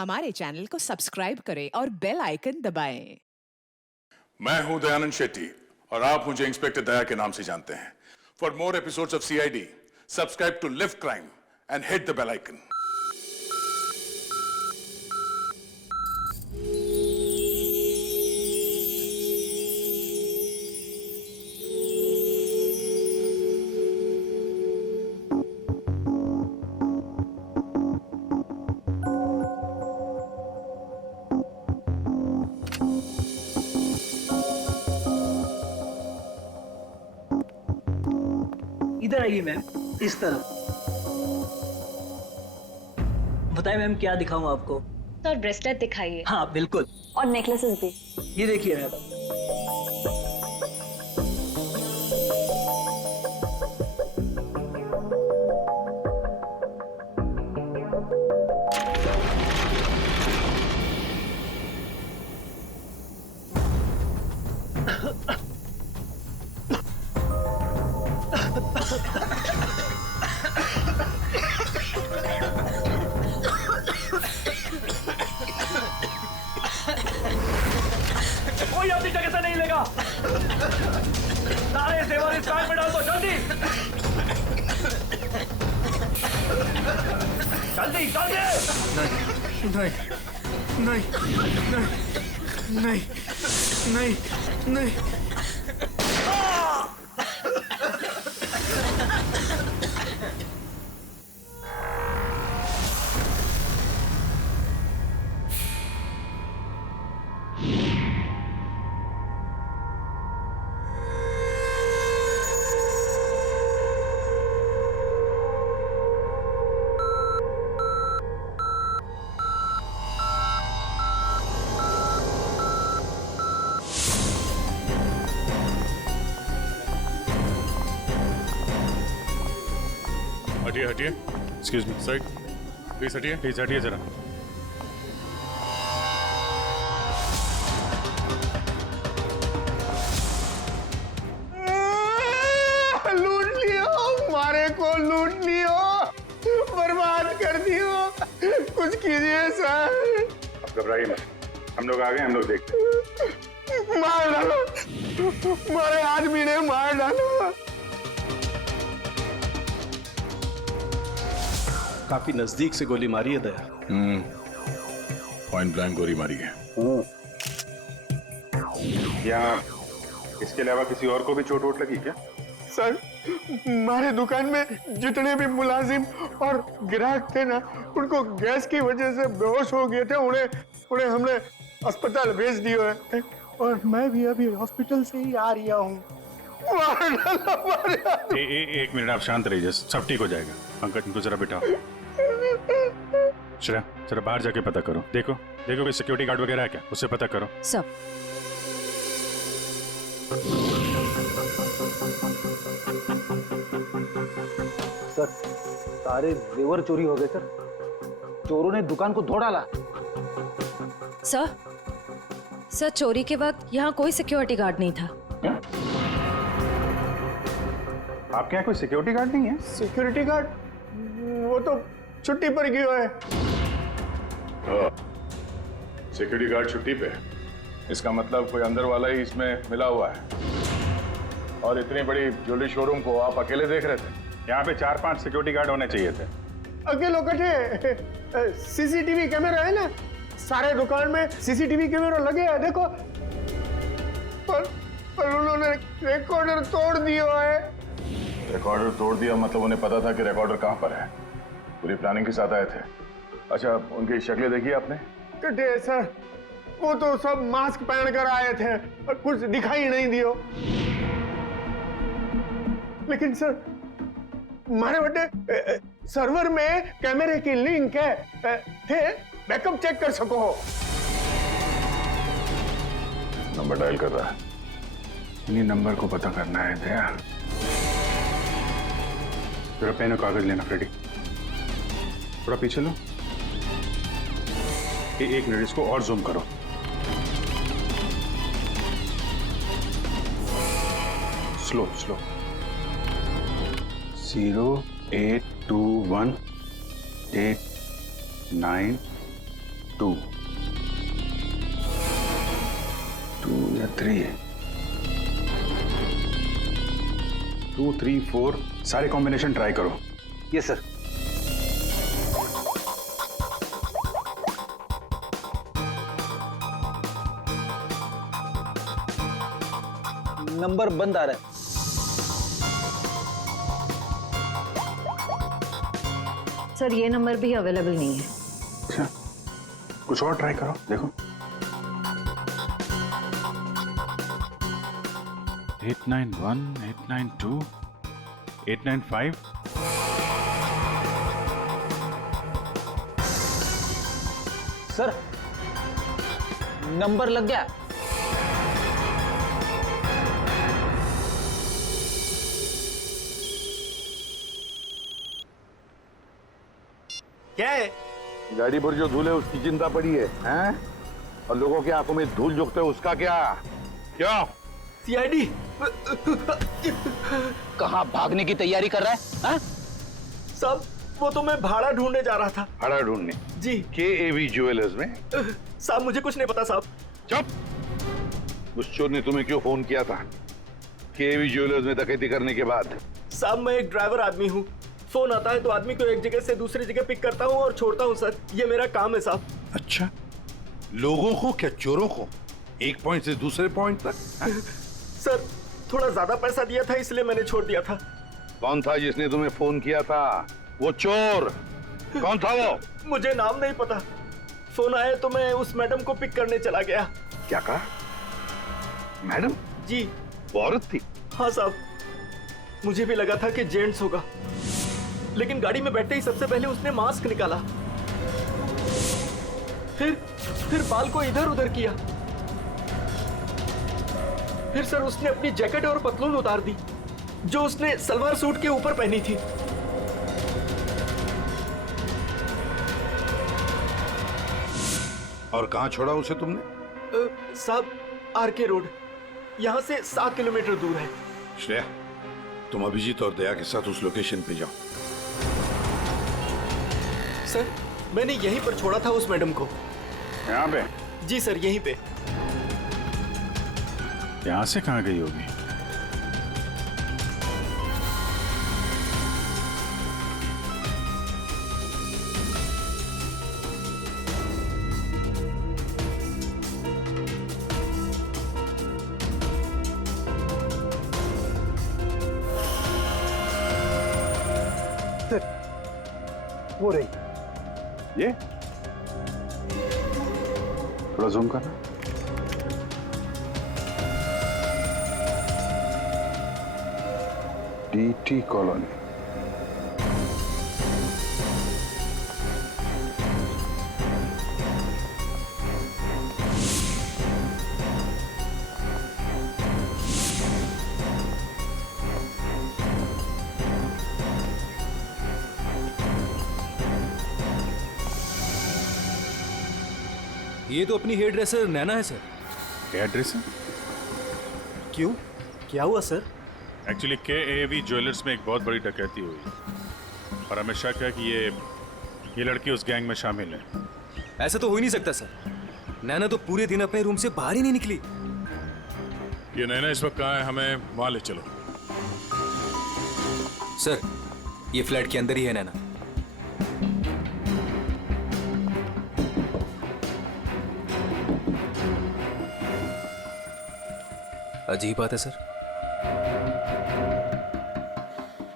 हमारे चैनल को सब्सक्राइब करें और बेल आइकन दबाएं। मैं हूं दयानंद शेट्टी और आप मुझे इंस्पेक्टर दया के नाम से जानते हैं। For more episodes of CID, subscribe to live crime and hit the bell icon. इधर आइए मैम, इस तरफ। बताइए मैम, क्या दिखाऊं आपको? तो ब्रेसलेट दिखाइए। हाँ बिल्कुल। और नेकलेसेस भी। ये देखिए मैम। कोई अपनी जगह से नहीं लेगा। सारे जेवर इस बैग में डाल दो, जल्दी जल्दी जल्दी। नहीं नहीं नहीं नहीं नहीं नहीं। हटिए हटिए, एक्सक्यूज मी सर, प्लीज हटिए जरा। लूट लियो, मारे को लूट लियो, बर्बाद कर दियो। कुछ कीजिए सर। आप घबराइए मत, हम लोग आ गए, हम लोग देखते। मार डालो, मारे आदमी ने मार डालो। काफी नजदीक से गोली मारी है दया। पॉइंट ब्लैंक गोली मारी है। यहाँ इसके अलावा किसी और को भी चोट वोट लगी क्या? सर, हमारे दुकान में जितने भी मुलाजिम और ग्राहक थे ना, उनको गैस की वजह से बेहोश हो गए थे। उन्हें हमने अस्पताल भेज दिया है और मैं भी अभी हॉस्पिटल से ही आ रहा हूँ। एक मिनट, आप शांत रहिए, सब ठीक हो जाएगा। पंकज, इनको जरा बिठाओ। जरा बाहर जाके पता करो। देखो कोई सिक्योरिटी गार्ड वगैरह है क्या, उससे पता करो। सब सर, सारे जेवर चोरी हो गए सर। चोरों ने दुकान को तोड़ डाला। सर चोरी के वक्त यहाँ कोई सिक्योरिटी गार्ड नहीं था। आपके यहाँ कोई सिक्योरिटी गार्ड नहीं है? सिक्योरिटी गार्ड वो तो छुट्टी पर गया है। सिक्योरिटी गार्ड छुट्टी पे, इसका मतलब कोई अंदर वाला ही इसमें मिला हुआ है। और इतनी बड़ी ज्वेलरी शोरूम को आप अकेले देख रहे थे? यहाँ पे 4-5 सिक्योरिटी गार्ड होने चाहिए थे। अकेले कटे सीसीटीवी कैमरा है ना, सारे दुकान में सीसीटीवी कैमरा लगे हैं, देखो। पर उन्होंने रिकॉर्डर तोड़ दिया है। रिकॉर्डर तोड़ दिया मतलब उन्हें पता था कि रिकॉर्डर कहाँ पर है। पूरी प्लानिंग के साथ आए थे। अच्छा, उनकी शक्लें देखी आपने? कटे सर, वो तो सब मास्क पहन कर आए थे और कुछ दिखाई नहीं दियो। लेकिन सर, हमारे बटे सर्वर में कैमरे की लिंक है, थे बैकअप चेक कर सको। नंबर डायल कर रहा है। इन्हीं नंबर को पता करना है दया। जरा पेन और कागज लेना फ्रेडी। थोड़ा पीछे लो। एक मिनट, इसको और जूम करो। स्लो 082189 2 या 3 2 3 4 सारे कॉम्बिनेशन ट्राई करो। Yes sir. नंबर बंद आ रहा है। सर ये नंबर भी अवेलेबल नहीं है। अच्छा, कुछ और ट्राई करो, देखो। 891 892 895 सर नंबर लग गया। क्या है? गाड़ी पर जो धूल है उसकी चिंता पड़ी है, हैं? और लोगों की आंखों में धूल झोंकते उसका क्या? क्या? सीआईडी। कहाँ भागने की तैयारी कर रहा है? हाँ? साहब वो तो मैं भाड़ा ढूंढने जा रहा था। भाड़ा ढूंढने? जी। KAV ज्वेलर्स में? साहब मुझे कुछ नहीं पता साहब। चुप। उस चोर ने तुम्हें क्यों फोन किया था KAV ज्वेलर्स में डकैती करने के बाद? साहब मैं एक ड्राइवर आदमी हूँ, फोन आता है तो आदमी को एक जगह से दूसरी जगह पिक करता हूँ और छोड़ता हूँ सर, ये मेरा काम है साहब। अच्छा, लोगों को क्या चोरों को एक पॉइंट से दूसरे पॉइंट तक? सर थोड़ा ज्यादा पैसा दिया था इसलिए मैंने छोड़ दिया था। कौन था जिसने तुम्हें फोन किया था? वो चोर कौन था वो? मुझे नाम नहीं पता, फोन आया तो मैं उस मैडम को पिक करने चला गया। क्या कहा? मैडम? जी। वो औरत थी? हाँ साहब, मुझे भी लगा था कि जेंट्स होगा, लेकिन गाड़ी में बैठते ही सबसे पहले उसने मास्क निकाला, फिर बाल को इधर उधर किया, फिर सर उसने अपनी जैकेट और पतलून उतार दी जो उसने सलवार सूट के ऊपर पहनी थी। और कहां छोड़ा उसे तुमने? साहब RK रोड, यहां से 7 किलोमीटर दूर है। श्रेया, तुम अभिजीत और दया के साथ उस लोकेशन पे जाओ। सर मैंने यहीं पर छोड़ा था उस मैडम को। यहाँ पे? जी सर यहीं पे। यहाँ से कहाँ गई होगी? वो रही। ये थोड़ा जूम करना। DT colony. ये तो अपनी हेयर ड्रेसर नैना है सर। Hair dresser? क्यों, क्या हुआ सर? एक्चुअली KAV ज्वेलर्स में एक बहुत बड़ी डकैती हुई और हमें शक है कि ये लड़की उस गैंग में शामिल है। ऐसा तो हो ही नहीं सकता सर, नैना तो पूरे दिन अपने रूम से बाहर ही नहीं निकली। ये नैना इस वक्त कहाँ है? हमें वहां ले चलो। सर ये फ्लैट के अंदर ही है नैना। अजीब बात है सर।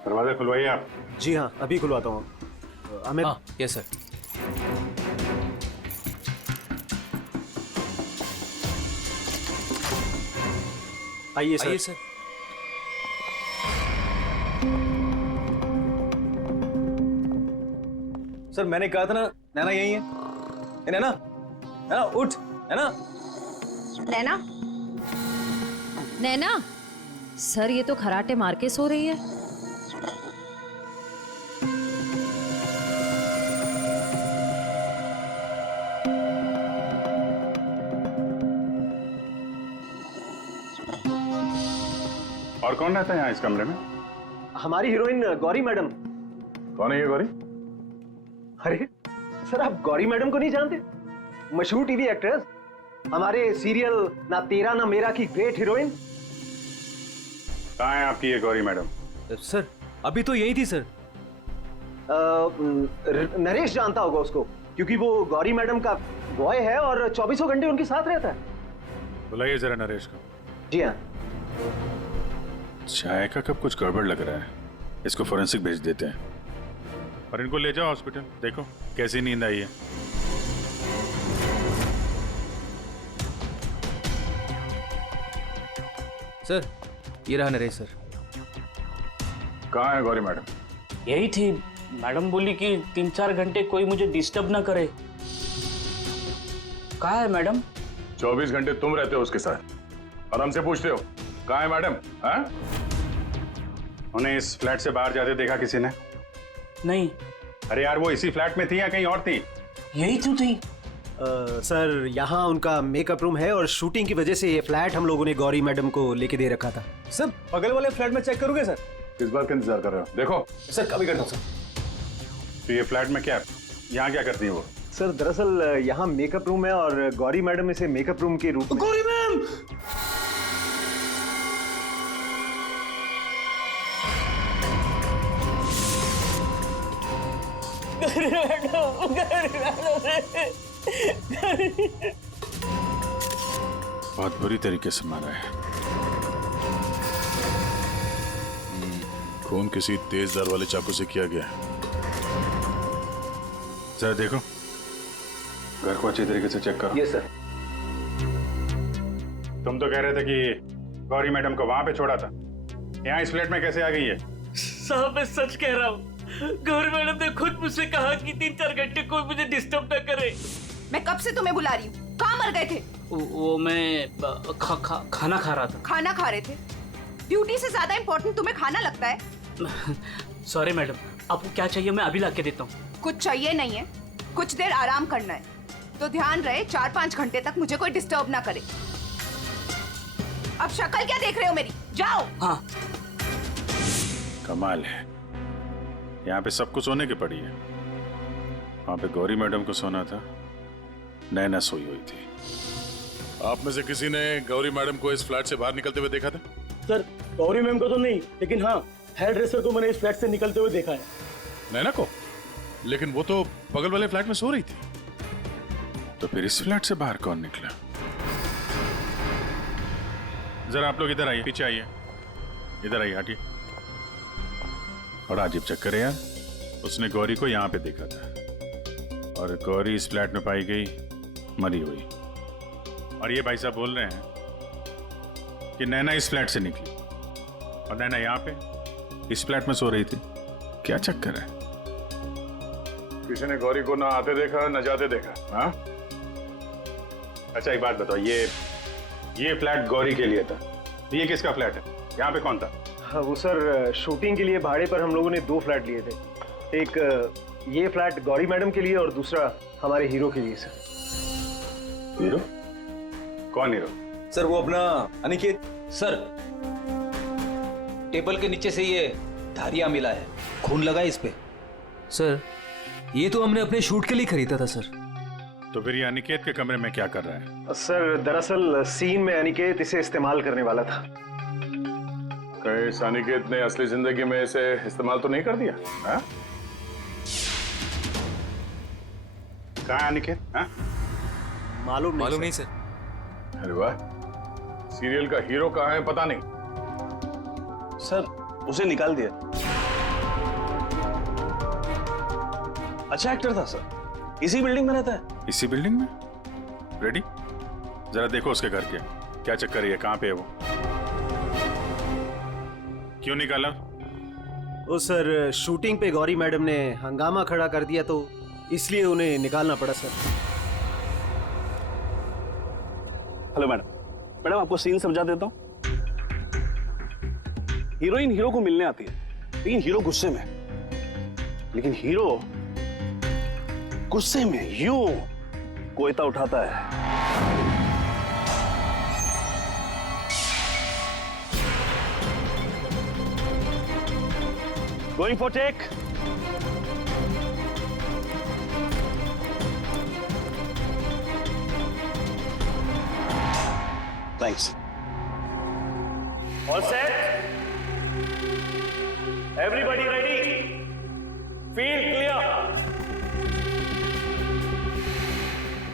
दरवाजा खुलवाइए आप। जी हाँ अभी खुलवाता हूँ। हमें हाँ यस सर। आइए सर। आइए सर। सर मैंने कहा था ना नैना यही है। नैना, नैना उठ। नैना, नैना, नैना, सर ये तो खराटे मार के सो रही है। और कौन रहता है यहाँ इस कमरे में? हमारी हीरोइन गौरी मैडम। कौन है ये गौरी? अरे सर आप गौरी मैडम को नहीं जानते? मशहूर टीवी एक्ट्रेस, हमारे सीरियल ना तेरा ना मेरा की ग्रेट हीरोइन। कहाँ है आपकी ये गौरी मैडम? सर अभी तो यही थी सर। नरेश जानता होगा उसको, क्योंकि वो गौरी मैडम का बॉय है और 24 घंटे उनके साथ रहता है। बुलाइए जरा नरेश को। जी हाँ। चाय का कब कुछ गड़बड़ लग रहा है, इसको फोरेंसिक भेज देते हैं और इनको ले जाओ हॉस्पिटल, देखो कैसी नींद आई है। सर ये रहा नरेश सर। कहाँ है गौरी मैडम? यही थी, मैडम बोली कि 3-4 घंटे कोई मुझे डिस्टर्ब ना करे। कहाँ है मैडम? 24 घंटे तुम रहते हो उसके साथ और हमसे पूछते हो कहाँ है मैडम? हाँ? उन्हें इस फ्लैट से बाहर जाते देखा किसी ने? नहीं। अरे यार वो इसी फ्लैट में थी या कहीं और थी? यही तो थी। सर यहाँ उनका मेकअप रूम है और शूटिंग की वजह से ये फ्लैट हम लोगों ने गौरी मैडम को लेके दे रखा था। सर बगल वाले फ्लैट में चेक करोगे सर? किस बात का इंतजार कर रहे हो? देखो सर कभी करता हूँ सर। तो ये फ्लैट में क्या, यहाँ क्या करती है वो? सर दरअसल यहाँ मेकअप रूम है और गौरी मैडम इसे मेकअप रूम के रूप में। गौरी मैम! बहुत बुरी तरीके से मारा है। खून किसी तेज धार वाले चाकू से किया गया। जरा देखो, घर को अच्छी तरीके से चेक करो। Yes sir. तुम तो कह रहे थे कि गौरी मैडम को वहां पे छोड़ा था, यहाँ इस फ्लैट में कैसे आ गई है? साहब मैं सच कह रहा हूँ, गौरी मैडम ने खुद मुझसे कहा कि 3-4 घंटे कोई मुझे डिस्टर्ब ना करे। मैं कब से तुम्हें बुला रही हूँ, कहाँ मर गए थे? वो मैं खाना खा रहा था। खाना खा रहे थे? ड्यूटी से ज्यादा इम्पोर्टेंट तुम्हें खाना लगता है? सॉरी मैडम, आपको क्या चाहिए मैं अभी लाके देता हूँ। कुछ चाहिए नहीं है, कुछ देर आराम करना है, तो ध्यान रहे 4-5 घंटे तक मुझे कोई डिस्टर्ब ना करे। अब शक्ल क्या देख रहे हो मेरी, जाओ। हाँ। कमाल है, यहाँ पे सब कुछ सोने की पड़ी है, वहां पे गौरी मैडम को सोना था, नैना सोई हुई थी। आप में से किसी ने गौरी मैडम को इस फ्लैट से बाहर निकलते हुए देखा था? सर गौरी मैम को तो नहीं, लेकिन हाँ हेयर ड्रेसर को मैंने इस फ्लैट से निकलते हुए देखा है। नैना को? लेकिन वो तो बगल वाले फ्लैट में सो रही थी। तो फिर इस फ्लैट से बाहर कौन निकला? जरा आप लोग इधर आइए, पीछे आइए, इधर आइए, हटिए। और अजीब चक्कर है यार, उसने गौरी को यहाँ पे देखा था और गौरी इस फ्लैट में पाई गई मरी हुई, और ये भाई साहब बोल रहे हैं कि नैना इस फ्लैट से निकली और नैना यहाँ पे इस फ्लैट में सो रही थी। क्या चक्कर है? किसी ने गौरी को ना आते देखा ना जाते देखा? हाँ? अच्छा एक बात बताओ, ये फ्लैट गौरी के लिए था, ये किसका फ्लैट है? यहाँ पे कौन था? हाँ वो सर शूटिंग के लिए भाड़े पर हम लोगों ने 2 फ्लैट लिए थे। एक ये फ्लैट गौरी मैडम के लिए और दूसरा हमारे हीरो के लिए सर। हीरो? कौन हीरो? सर वो अपना अनिकेत। सर टेबल के नीचे से ये धारियां मिला है, खून लगा है इस पे। सर ये तो हमने अपने शूट के लिए खरीदा था सर। तो फिर ये अनिकेत के कमरे में क्या कर रहा है? सर दरअसल सीन में अनिकेत इसे इस्तेमाल करने वाला था। कहीं इस अनिकेत ने असली जिंदगी में इसे इस्तेमाल तो नहीं कर दिया? हाँ? कहाँ है अनिकेत? हाँ? मालूम नहीं सर। अरे वाह, सीरियल का हीरो कहाँ है पता नहीं। सर उसे निकाल दिया। अच्छा एक्टर था सर, इसी बिल्डिंग में रहता है। इसी बिल्डिंग में? रेडी? जरा देखो उसके घर के क्या चक्कर है, कहाँ पे है वो? क्यों निकाला? ओ सर शूटिंग पे गौरी मैडम ने हंगामा खड़ा कर दिया तो इसलिए उन्हें निकालना पड़ा सर। हेलो मैडम, मैडम आपको सीन समझा देता हूँ। हीरोइन हीरो को मिलने आती है, लेकिन हीरो गुस्से में, लेकिन हीरो गुस्से में यूं कोयता उठाता है। Going for take. Thanks. All set, everybody ready, field clear.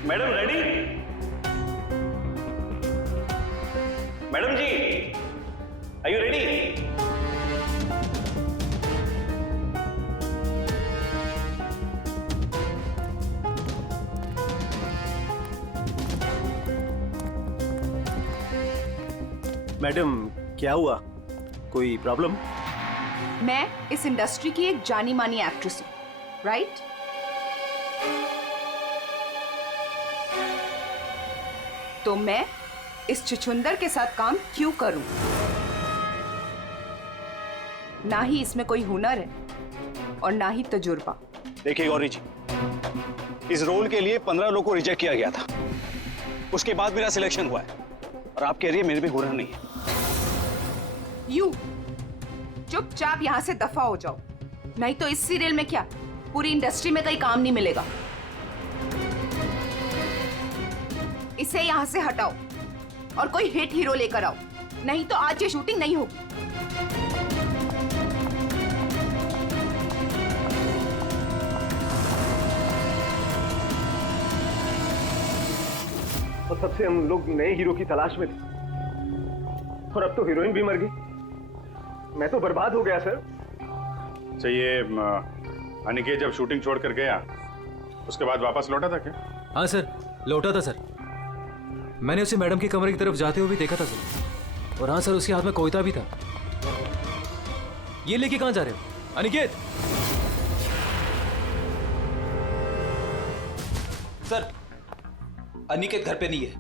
Madam ready? Madam ji, are you ready? Madam क्या हुआ, कोई प्रॉब्लम? मैं इस इंडस्ट्री की एक जानी मानी एक्ट्रेस हूँ, राइट? तो मैं इस छुछुंदर के साथ काम क्यों करूं? ना ही इसमें कोई हुनर है और ना ही तजुर्बा। देखिए गौरी जी, इस रोल के लिए 15 लोगों को रिजेक्ट किया गया था, उसके बाद मेरा सिलेक्शन हुआ है और आप कह रही है मेरे भी हुनर नहीं है। यू चुपचाप यहां से दफा हो जाओ, नहीं तो इस सीरियल में क्या पूरी इंडस्ट्री में कहीं काम नहीं मिलेगा। इसे यहां से हटाओ और कोई हिट हीरो लेकर आओ, नहीं तो आज ये शूटिंग नहीं होगी। और तब से हम लोग नए हीरो की तलाश में थे और अब तो हीरोइन भी मर गई। मैं तो बर्बाद हो गया सर। चाहिए अनिकेत जब शूटिंग छोड़कर गया उसके बाद वापस लौटा था क्या? हाँ सर, लौटा था सर। मैंने उसे मैडम के कमरे की तरफ जाते हुए भी देखा था सर। और हाँ सर, उसके हाथ में कोयता भी था। ये लेके कहाँ जा रहे हो अनिकेत? सर, अनिकेत घर पे नहीं है,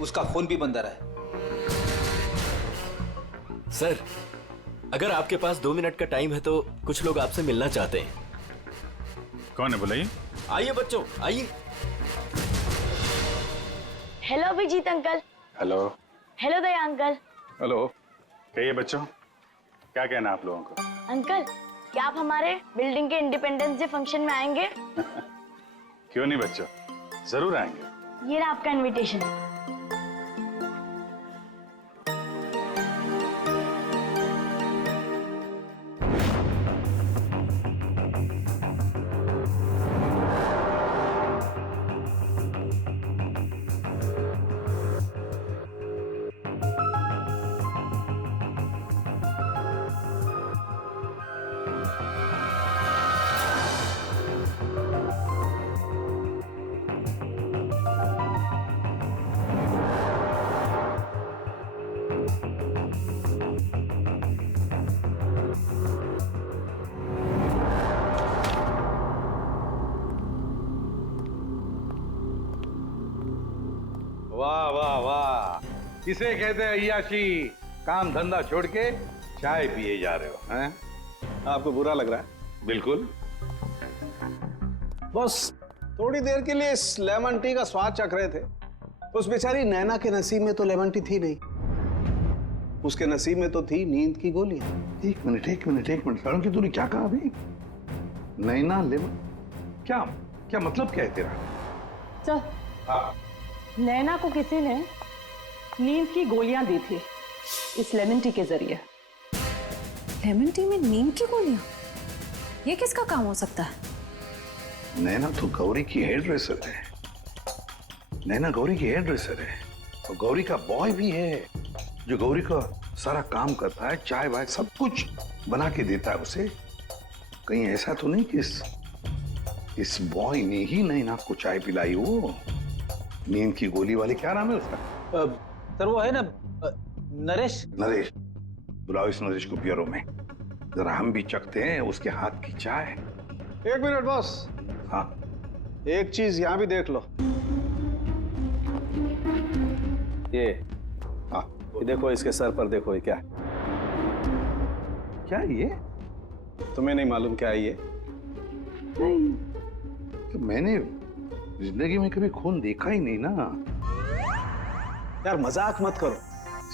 उसका फोन भी बंद आ रहा है। सर, अगर आपके पास 2 मिनट का टाइम है तो कुछ लोग आपसे मिलना चाहते हैं। कौन है बुलाइए? आइए बच्चों, आइए। Hello Abhijeet uncle. Hello. Hello Daya uncle. Hello. कहिए बच्चों, क्या कहना आप लोगों को? अंकल, क्या आप हमारे बिल्डिंग के इंडिपेंडेंस डे फंक्शन में आएंगे? क्यों नहीं बच्चों, जरूर आएंगे। ये रहा आपका इनविटेशन। वाह वाह वाह, किसे कहते हैं अय्याशी? काम धंधा छोड़ के चाय पिए जा रहे हो हैं? आपको बुरा लग रहा है? बिल्कुल। बस थोड़ी देर के लिए इस लेमन टी का स्वाद चख रहे थे। उस बेचारी नैना के नसीब में तो लेमन टी थी नहीं, उसके नसीब में तो थी नींद की गोलियां। एक मिनट सारुण की तूने क्या कहा अभी? नैना लेमन, क्या क्या मतलब क्या है तेरा? सर, हाँ। नैना को किसी ने नींद की गोलियां दी थी इस लेमन टी के जरिए। लेमन टी में नींद की गोलियां? ये किसका काम हो सकता है? नैना तो गौरी की हेयर ड्रेसर है। नैना गौरी की हेयर ड्रेसर है और गौरी का बॉय भी है जो गौरी का सारा काम करता है, चाय वाय सब कुछ बना के देता है उसे। कहीं ऐसा तो नहीं कि इस बॉय ने ही नैना को चाय पिलाई हो? नींद की गोली वाले, क्या नाम है उसका? सर वो है ना, नरेश। नरेश, बुलाओ इस नरेश को ब्यूरो में, जरा हम भी चखते हैं उसके हाथ की चाय। 1 मिनट बॉस। हाँ, एक चीज यहां भी देख लो। ये हाँ, ये देखो, इसके सर पर देखो, ये क्या है? क्या ये? तुम्हें नहीं मालूम क्या है ये? नहीं, तो मैंने जिंदगी में कभी खून देखा ही नहीं ना। यार मजाक मत करो,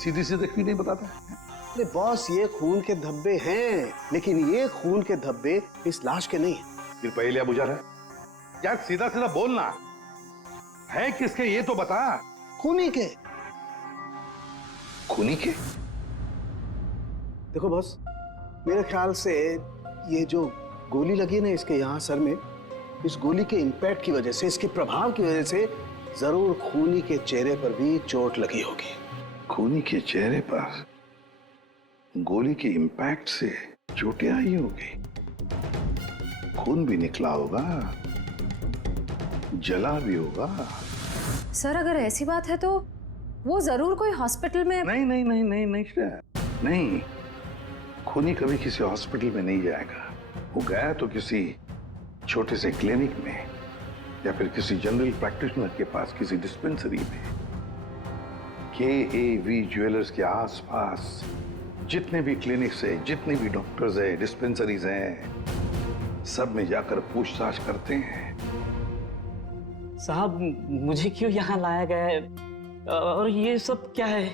सीधी सीधी क्यों नहीं बताता? अरे बॉस, ये खून के धब्बे हैं, लेकिन ये खून के धब्बे इस लाश के नहीं हैं। फिर पहले बुझा रहा है यार, सीधा सीधा बोलना है किसके ये तो बता। खूनी के। खूनी के? देखो बॉस, मेरे ख्याल से ये जो गोली लगी ना इसके यहाँ सर में, इस गोली के इम्पैक्ट की वजह से, इसके प्रभाव की वजह से जरूर खूनी के चेहरे पर भी चोट लगी होगी। खूनी के चेहरे पर गोली के इम्पैक्ट से चोटें आई होगी, खून भी निकला होगा, जला भी होगा। सर अगर ऐसी बात है तो वो जरूर कोई हॉस्पिटल में। नहीं नहीं नहीं नहीं नहीं नहीं, खूनी कभी किसी हॉस्पिटल में नहीं जाएगा। वो गया तो किसी छोटे से क्लिनिक में या फिर किसी जनरल प्रैक्टिशनर के पास, किसी डिस्पेंसरी में। KAV ज्वेलर्स के आसपास जितने भी क्लिनिक्स है, जितने भी डॉक्टर्स है, डिस्पेंसरीज हैं, सब में जाकर पूछताछ करते हैं। साहब मुझे क्यों यहाँ लाया गया है और ये सब क्या है?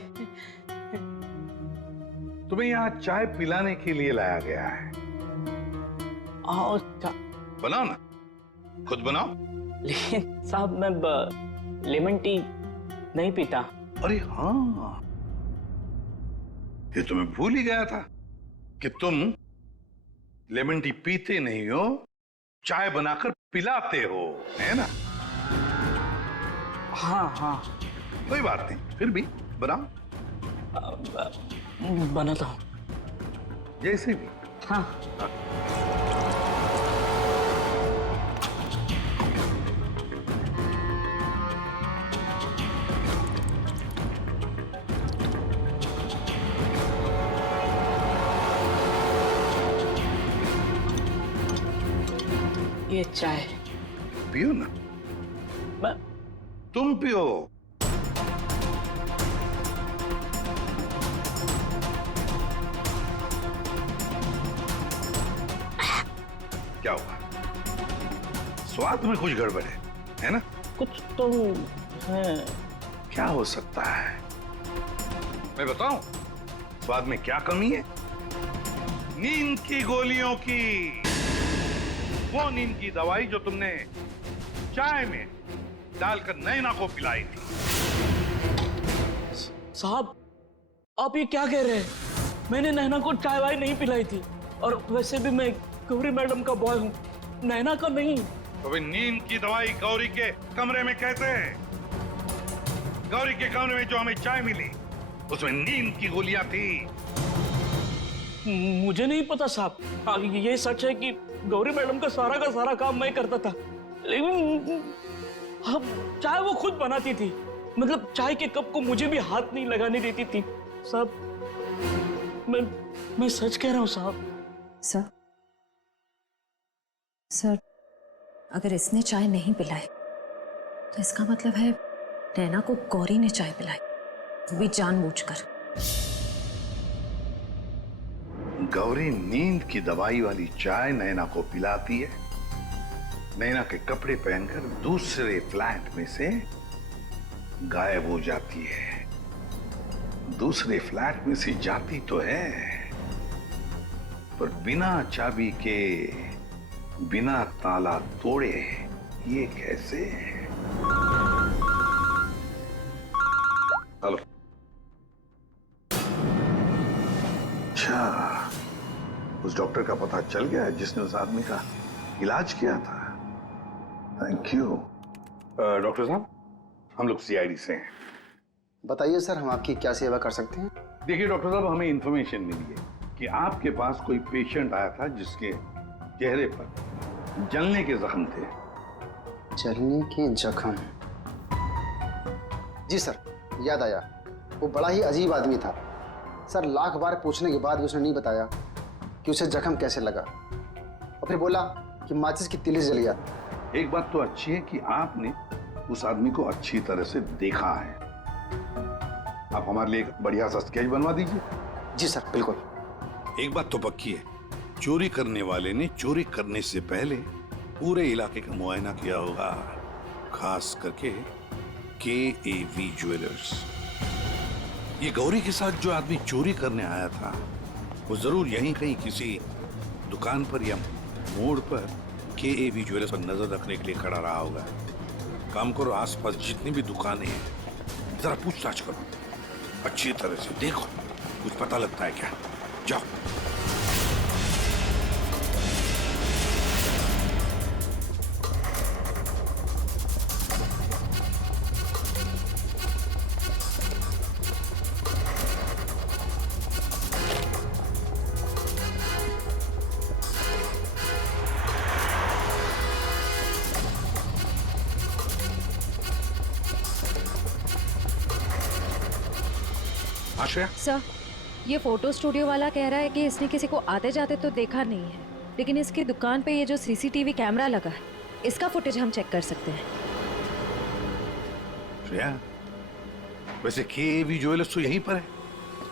तुम्हें यहाँ चाय पिलाने के लिए लाया गया है। बनाओ ना, खुद बनाओ। लेकिन साहब मैं लेमन टी नहीं पीता। अरे हाँ, ये तो मैं भूल ही गया था कि तुम लेमन टी पीते नहीं हो, चाय बनाकर पिलाते हो, है ना? हाँ हाँ, कोई बात नहीं, फिर भी बनाओ। बनाता हूँ जैसे भी। हाँ। ये चाय पियो ना। तुम पियो। क्या हुआ? स्वाद में कुछ गड़बड़ है ना? कुछ तो है। क्या हो सकता है? मैं बताऊं स्वाद में क्या कमी है? नींद की गोलियों की, वो नींद की दवाई जो तुमने चाय में डालकर नैना को पिलाई थी। साहब आप ये क्या कह रहे हैं? मैंने नैना को चाय वाय नहीं पिलाई थी, और वैसे भी मैं गौरी मैडम का बॉय हूँ, नैना का नहीं। तो भाई नींद की दवाई गौरी के कमरे में कहते हैं। गौरी के कमरे में जो हमें चाय मिली उसमें नींद की गोलियां थी। मुझे नहीं पता साहब। ये सच है कि गौरी मैडम का सारा काम मैं करता था, लेकिन अब चाय वो खुद बनाती थी। मतलब चाय के कप को मुझे भी हाथ नहीं लगाने देती थी। साहब मैं सच कह रहा हूँ साहब। सर अगर इसने चाय नहीं पिलाई तो इसका मतलब है नैना को गौरी ने चाय पिलाई, वो भी जानबूझकर। गौरी नींद की दवाई वाली चाय नैना को पिलाती है, नैना के कपड़े पहनकर दूसरे फ्लैट में से गायब हो जाती है। दूसरे फ्लैट में से जाती तो है, पर बिना चाबी के, बिना ताला तोड़े। ये कैसे? हेलो। अच्छा, उस डॉक्टर का पता चल गया है जिसने उस आदमी का इलाज किया था। Thank you. डॉक्टर साहब, हम लोग CID से हैं। बताइए सर, हम आपकी क्या सेवा कर सकते हैं? देखिए डॉक्टर साहब, हमें इंफॉर्मेशन मिली है कि आपके पास कोई पेशेंट आया था जिसके चेहरे पर जलने के जख्म थे। जलने के जख्म? जी सर, याद आया। वो बड़ा ही अजीब आदमी था सर। लाख बार पूछने के बाद भी उसने नहीं बताया कि उसे जख्म कैसे लगा, और फिर बोला कि माचिस की तिली जल गया। एक बात तो अच्छी है कि आपने उस आदमी को अच्छी तरह से देखा है। आप हमारे लिए एक बढ़िया सा स्केच बनवा दीजिए। जी सर, बिल्कुल। एक बात तो पक्की है, चोरी करने वाले ने चोरी करने से पहले पूरे इलाके का मुआयना किया होगा, खास करके KAV ज्वेलर्स। ये गौरी के साथ जो आदमी चोरी करने आया था वो जरूर यहीं कहीं किसी दुकान पर या मोड़ पर KAV ज्वेलर्स पर नजर रखने के लिए खड़ा रहा होगा। काम करो, आसपास जितनी भी दुकानें हैं जरा पूछताछ करो। अच्छी तरह से देखो, कुछ पता लगता है क्या? जाओ। आश्रया, सर, ये फोटो स्टूडियो वाला कह रहा है कि इसने किसी को आते जाते तो देखा नहीं है, लेकिन इसकी दुकान पे ये जो सीसीटीवी कैमरा लगा है, इसका फुटेज हम चेक कर सकते हैं। श्रेया, वैसे केवी ज्वेलर्स तो यहीं पर है,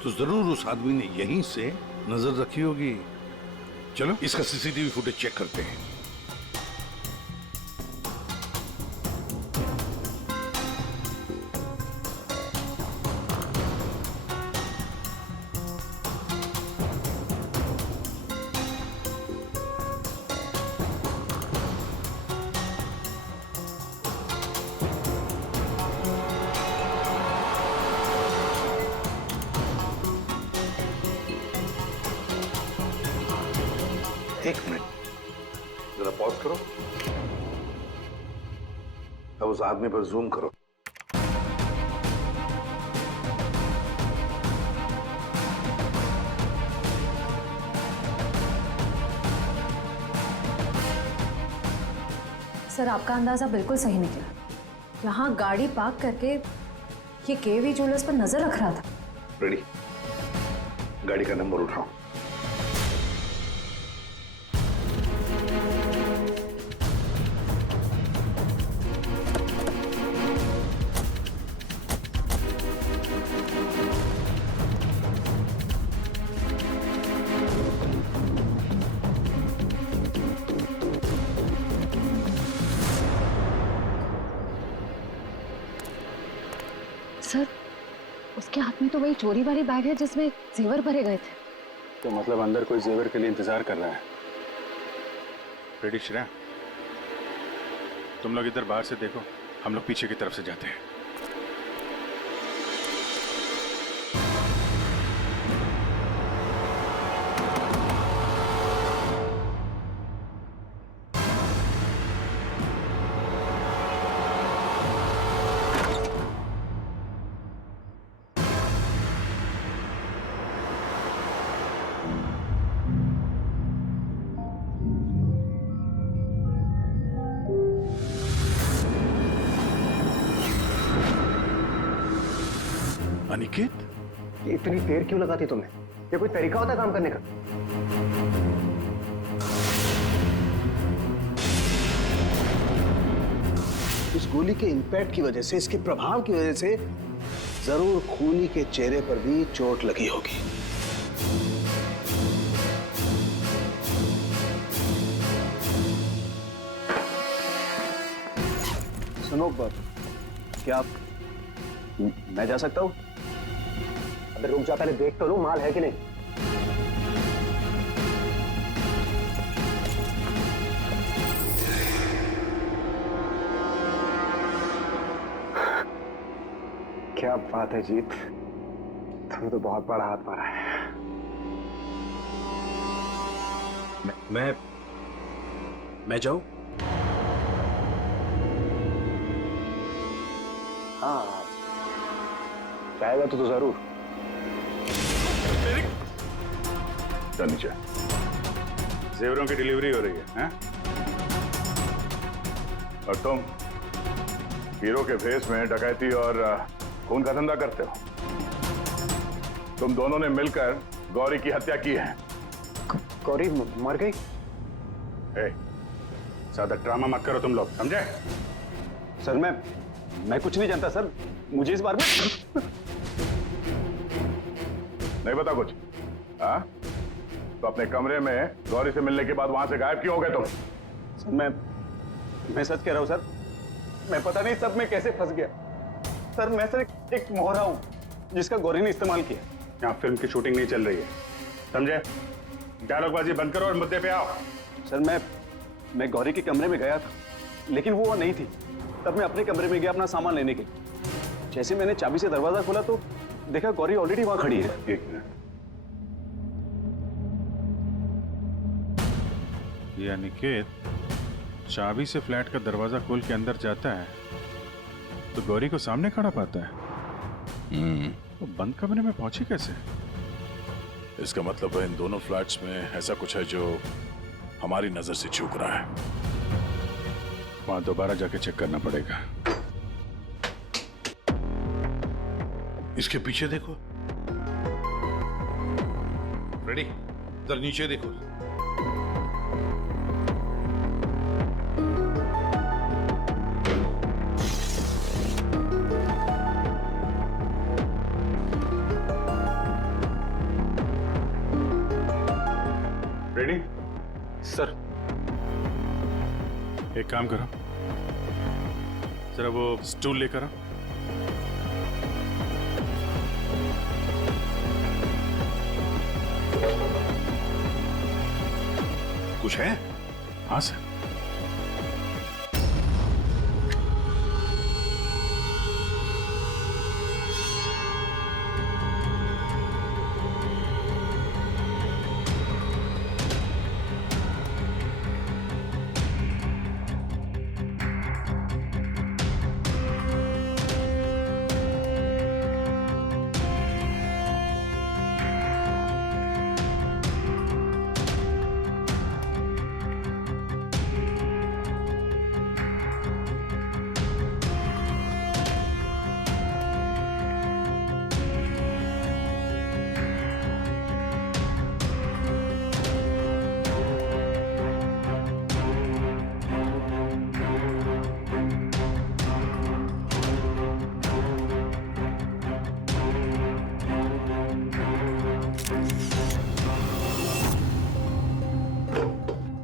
तो जरूर उस आदमी ने यहीं से नजर रखी होगी। चलो इसका सीसीटीवी फुटेज चेक करते हैं। एक मिनट, जरा पॉज करो। अब उस आदमी पर जूम करो। सर, आपका अंदाजा बिल्कुल सही निकला। यहाँ गाड़ी पार्क करके ये केवी ज्वेलर्स पर नजर रख रहा था। रेडी, गाड़ी का नंबर उठाओ। सर, उसके हाथ में तो वही चोरी वाली बैग है जिसमें जेवर भरे गए थे। तो मतलब अंदर कोई जेवर के लिए इंतजार कर रहा है। रेडी श्रेया, तुम लोग इधर बाहर से देखो, हम लोग पीछे की तरफ से जाते हैं। अनिकेत, इतनी देर क्यों लगाती तुमने? ये कोई तरीका होता है काम करने का? इस गोली के इंपैक्ट की वजह से, इसके प्रभाव की वजह से जरूर खूनी के चेहरे पर भी चोट लगी होगी। सुनो, क्या मैं जा सकता हूँ? अबे रुक जा, पहले देख तो लो माल है कि नहीं। क्या बात है जीत, तुमने तो बहुत बड़ा हाथ मारा है। मैं जाऊं? हाँ, चाहेगा तो जरूर। चल नीचे, जेवरों की डिलीवरी हो रही है, हैं? और तुम हीरो के भेस में डकैती और खून का धंधा करते हो। तुम दोनों ने मिलकर गौरी की हत्या की है। गौरी मर गई? ज्यादा ड्रामा मत करो तुम लोग, समझे? सर, मैं कुछ नहीं जानता सर, मुझे इस बारे में नहीं पता कुछ। हाँ, तो अपने कमरे में गौरी से मिलने के बाद वहां से गायब क्यों हो गए तुम? सर, मैं सच कह रहा हूं सर, मैं पता नहीं सब में कैसे फंस गया। सर, मैं सर एक मोहरा हूं जिसका गौरी ने इस्तेमाल किया। यहाँ फिल्म की शूटिंग नहीं चल रही है, समझे? डायलॉगबाजी बंद करो और मुद्दे पे आओ। सर, मैं गौरी के कमरे में गया था, लेकिन वो नहीं थी। तब मैं अपने कमरे में गया अपना सामान लेने के लिए। जैसे मैंने चाबी से दरवाजा खोला तो देखा गौरी ऑलरेडी वहां खड़ी है। एक मिनट, ये अनिकेत चाबी से फ्लैट का दरवाजा खोल के अंदर जाता है तो गौरी को सामने खड़ा पाता है। तो बंद कमरे में पहुंची कैसे? इसका मतलब है इन दोनों फ्लैट्स में ऐसा कुछ है जो हमारी नजर से चूक रहा है। वहां दोबारा जाके चेक करना पड़ेगा। इसके पीछे देखो फ्रेडी, इधर नीचे देखो। रेडी? सर। एक काम करो, जरा वो स्टूल लेकर आओ। कुछ है? हाँ सर।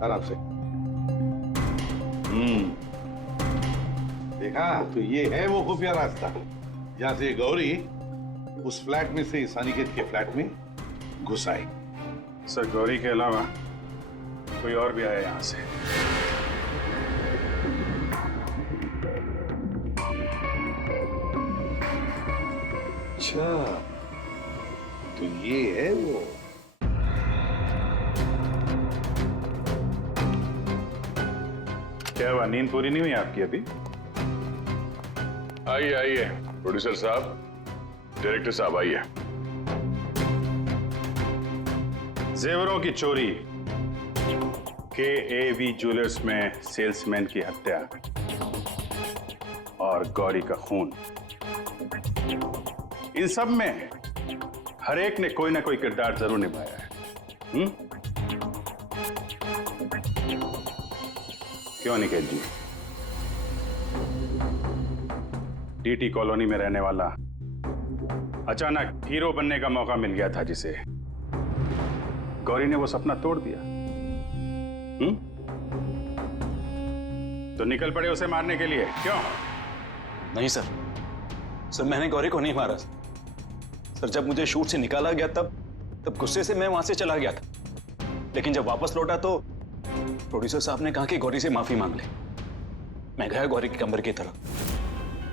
आराम से। देखा तो ये है वो खुफिया रास्ता जहां से गौरी उस फ्लैट में से इस अनिकेत के फ्लैट में घुस आई। सर गौरी के अलावा कोई और भी आया यहां से? अच्छा तो ये है वो। क्या हुआ, नींद पूरी नहीं हुई आपकी अभी? आइए आइए प्रोड्यूसर साहब, डायरेक्टर साहब आइए। जेवरों की चोरी, KAV ज्वेलर्स में सेल्समैन की हत्या और गौरी का खून, इन सब में हर एक ने कोई ना कोई किरदार जरूर निभाया है। क्यों निकेत जी? DT कॉलोनी में रहने वाला अचानक हीरो बनने का मौका मिल गया था जिसे, गौरी ने वो सपना तोड़ दिया। तो निकल पड़े उसे मारने के लिए, क्यों? नहीं सर, मैंने गौरी को नहीं मारा सर। जब मुझे शूट से निकाला गया तब गुस्से से मैं वहां से चला गया था, लेकिन जब वापस लौटा तो प्रोड्यूसर साहब ने कहा कि गौरी से माफी मांग ले। मैं गया गौरी के कमरे की तरफ।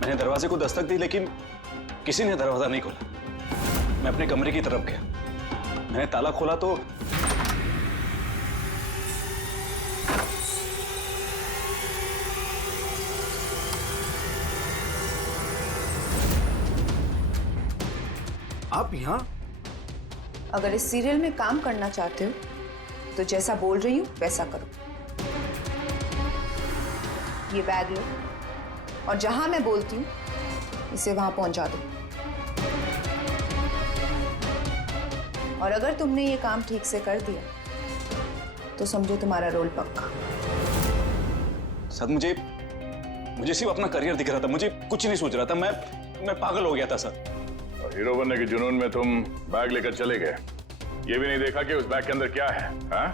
मैंने दरवाजे को दस्तक दी लेकिन किसी ने दरवाजा नहीं खोला। मैं अपने कमरे की तरफ गया, मैंने ताला खोला तो आप यहाँ? अगर इस सीरियल में काम करना चाहते हो तो जैसा बोल रही हूँ वैसा करो। ये बैग लो और जहां मैं बोलती हूँ इसे वहां पहुंचा दो। और अगर तुमने ये काम ठीक से कर दिया तो समझो तुम्हारा रोल पक्का। सर मुझे सिर्फ अपना करियर दिख रहा था, मुझे कुछ नहीं सोच रहा था। मैं पागल हो गया था सर। और हीरो बनने के जुनून में तुम बैग लेकर चले गए, ये भी नहीं देखा कि उस बैग के अंदर क्या है। हाँ?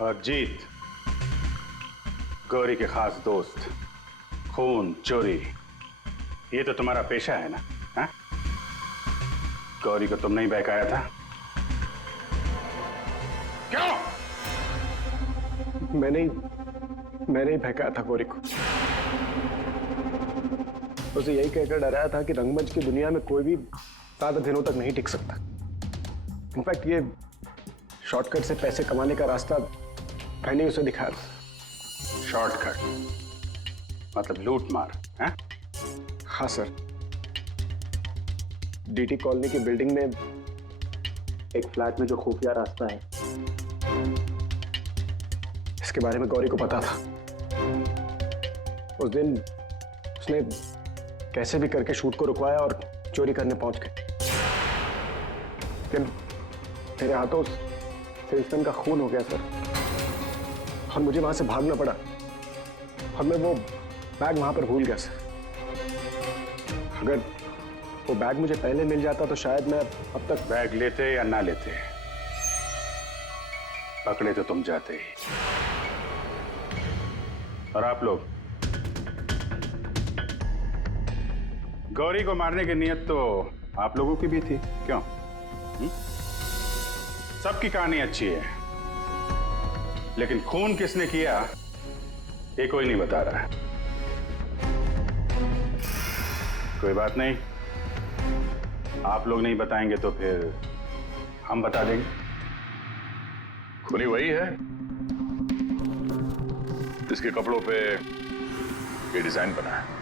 और जीत, गौरी के खास दोस्त, खून चोरी, ये तो तुम्हारा पेशा है ना? हाँ? गौरी को तुमने ही बहकाया था, क्यों? मैंने ही बहकाया था गौरी को। उसे यही कहकर डराया था कि रंगमंच की दुनिया में कोई भी ज्यादा दिनों तक नहीं टिक सकता। इनफैक्ट ये शॉर्टकट से पैसे कमाने का रास्ता मैंने उसे दिखाया। शॉर्टकट मतलब लूट मार है? हाँ सर, डीटी कॉलोनी की बिल्डिंग में एक फ्लैट में जो खुफिया रास्ता है, इसके बारे में गौरी को पता था। उस दिन उसने कैसे भी करके शूट को रुकवाया और चोरी करने पहुंच गए। लेकिन मेरे हाथों सेल्समैन का खून हो गया सर, और मुझे वहां से भागना पड़ा, और मैं वो बैग वहां पर भूल गया सर। अगर वो बैग मुझे पहले मिल जाता तो शायद मैं अब तक। बैग लेते या ना लेते, पकड़े तो तुम जाते ही। और आप लोग, गौरी को मारने की नियत तो आप लोगों की भी थी, क्यों? सबकी कहानी अच्छी है, लेकिन खून किसने किया ये कोई नहीं बता रहा है। कोई बात नहीं, आप लोग नहीं बताएंगे तो फिर हम बता देंगे। खूनी वही है जिसके कपड़ों पे ये डिजाइन बना है।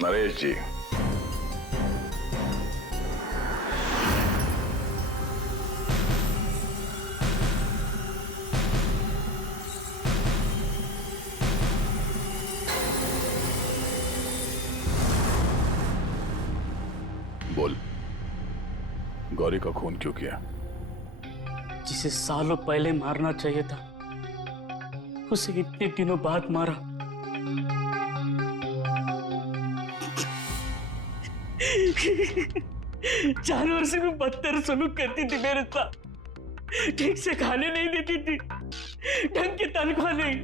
नरेश जी, बोल, गौरी का खून क्यों किया? जिसे सालों पहले मारना चाहिए था, उसे इतने दिनों बाद मारा। जानवर से भी बदतर सलूक करती थी मेरे साथ, ठीक से खाने नहीं देती थी, ढंग की तनख्वाह नहीं,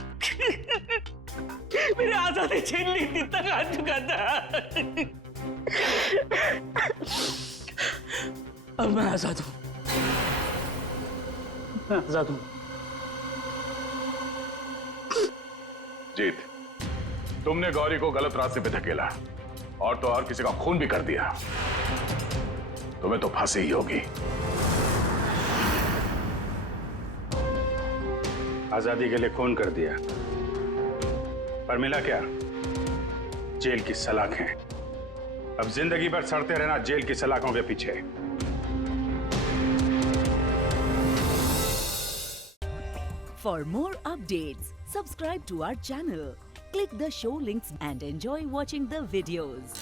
मेरे आजादी छीन ली थी, तक आ चुका था। अब मैं आजाद हूं, मैं आजाद हूं। जीत, तुमने गौरी को गलत रास्ते पे धकेला और तो और किसी का खून भी कर दिया। तुम्हें तो फांसी ही होगी। आजादी के लिए खून कर दिया, पर मिला क्या? जेल की सलाखें। अब जिंदगी भर सड़ते रहना जेल की सलाखों के पीछे। For more updates, subscribe to our channel, click the show links and enjoy watching the videos.